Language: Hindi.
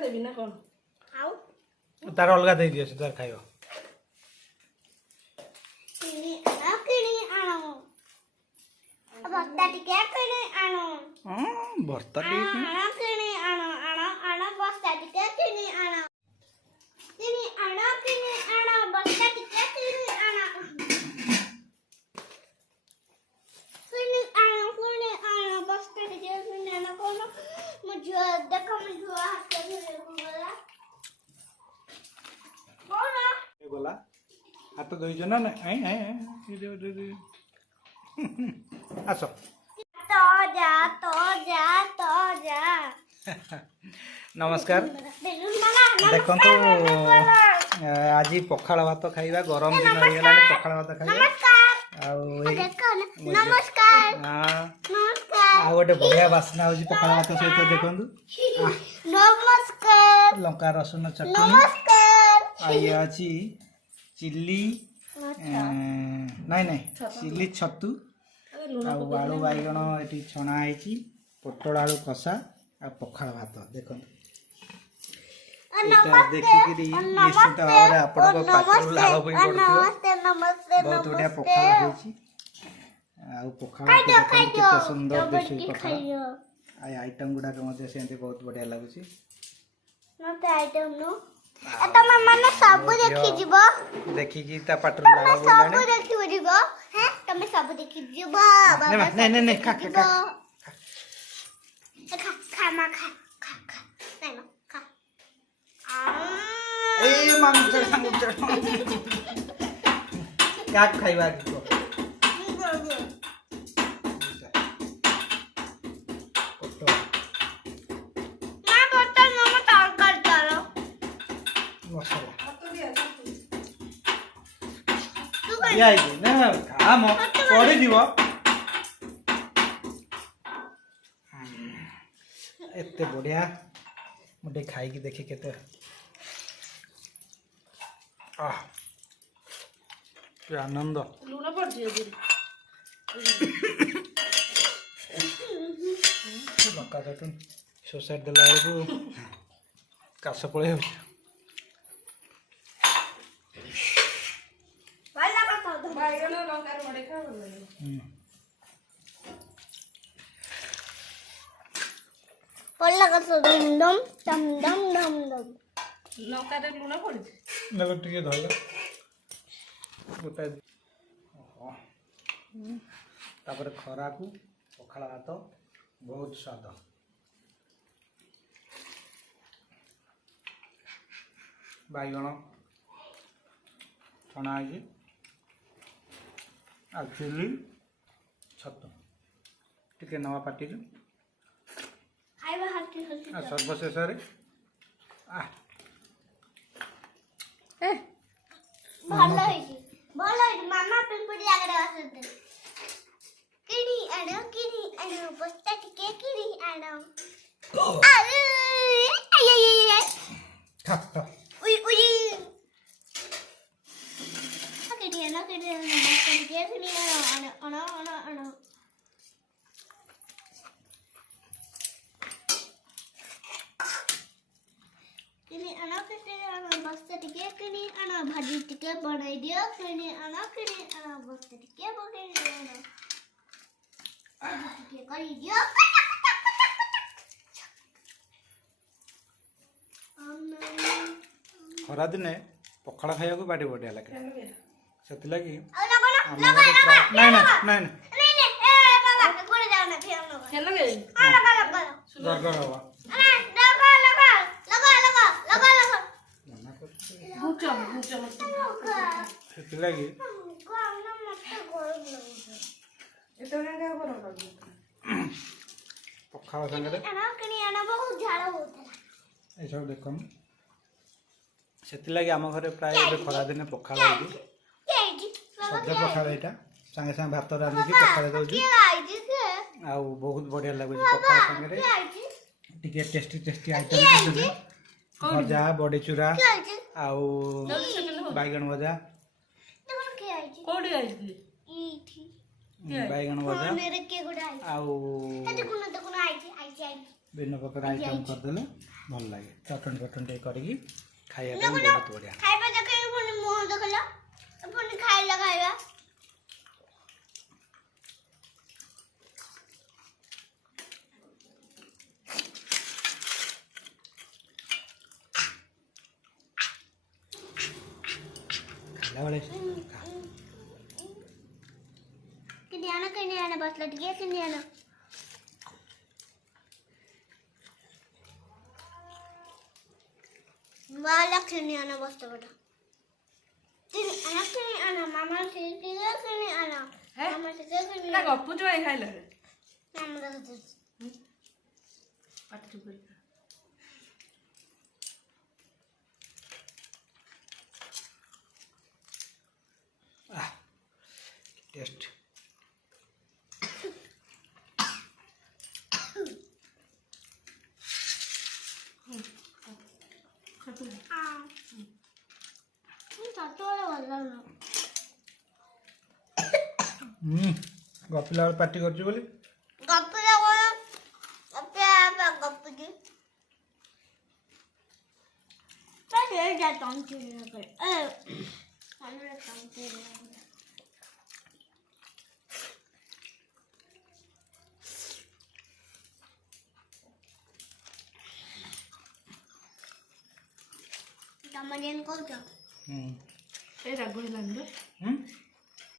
देबी ना कौन आउ तार अलगा दे दियो से तार खाइयो किनी आनो बस्ता टिके किनी आनो भर्ता टी आनो किनी आनो बस्ता टिके किनी आनो बस्ता टिके किनी आनो बस्ता टिके किनी आनो कोनो मुझे देखो मुझे हाथ से बोला बोला गला हाथ धोइछ ना ना आई आई आसो तो जा नमस्कार देखो आज पखाल भात खाइबा गरम दिन हो गला पखाल भात खाइबा नमस्कार आ गोटे बढ़िया बास्ना हो पखाल भात सहित देखु नमस्कार लंका रसुन चटनी नमस्कार आ ये अच्छी चिल्ली नहीं चिल्ली छतु आलू बैगण ये छणा है पोटल आलू कसा आ पखाल भात देखो देखिक निश्चित भाव में आपण लाभ बहुत बढ़िया पखाल होती पखाल केते सुंदर दिशे पखाल आइटम गुडा से बहुत बढ़िया लगुच तमे माने सब देखि जीवो देखिकी ता पाटर लाभ बोलाने सब देखि जीवो हैं तमे सब देखि जीवो नहीं खा मा खा नहीं मा खा ए मांग क्या खाइबा को ना काम पड़ी जीव एते बढ़िया मुझे खाई देखी केते आनंद लूण पड़छि लंका चटनी सोसाइट देला बेलू काश पड़े बैगन लंका मडे खा पल्ला का तो दम दम लंका रे लूण पड़छि नलो टिके धइला गोटा तापर खरा को पखाल भात बहुत स्वाद बैगण छणा है आ चिल्ली छतु टिके नवा पाटी खाइबा हाथी आ सर्वशेष भलो है मामा पिंपड़ी आगे आसते किनी आनो बस्ता टिके किनी आनो अरे आई खा उई किनी आनो बस्ता टिके किनी आनो किनी आनो बस्ता टिके किनी आनो भाजी टिके बनाई दियो किनी आनो बस्ता टिके बनाई दियो भाजी टिके करी दियो खरा दिने पखाल खाइबा को बाड़ी बढ़िया लगे से लगी नहीं ए बाबा गोड़ जाओ ना फिर हम लोग हेला गे लगा गड़गड़ हवा से लगी पखाल संगे ये सब देख से लगी आम घर प्राय खरा दिन पखाल सज पखाल यहाँ सागे सागे भात रांधिकी पखाल दौर बहुत बढ़िया लगुच पखाल संगे टिके टेस्टी आइटम भजा बड़ी चूरा आउ बैगन भजा बैगन भजा आउ विभिन्न प्रकार आइटम करदे ଭଲ ଲାଗେ ଚଟଣି ଫଟଣି ଟିକେ କରିକି ଖାଇବା ପାଇଁ ବହୁତ ବଢ଼ିଆ। ଖାଇବା ଦେଖେଇ ପୁଣି ମୁହଁ ଦେଖିଲ ପୁଣି ଖାଇଲା ଖାଇବା ଖାଇଲା ବେଳେ किती आण बसला ठीक किती आण मला किती आण बसतो बेटा किती आण मामा किती आण मामा किती ନା ଗପୁଛୁ ଭାଇ ଖାଇଲା ବେଳେ मामा ପାଟି ଚୁପ କରି ଖା। टेस्ट गपिला बेले पार्टी कर बोली Tamarin ko dyan. ଏ ରାଗ ହେଲାନି ତ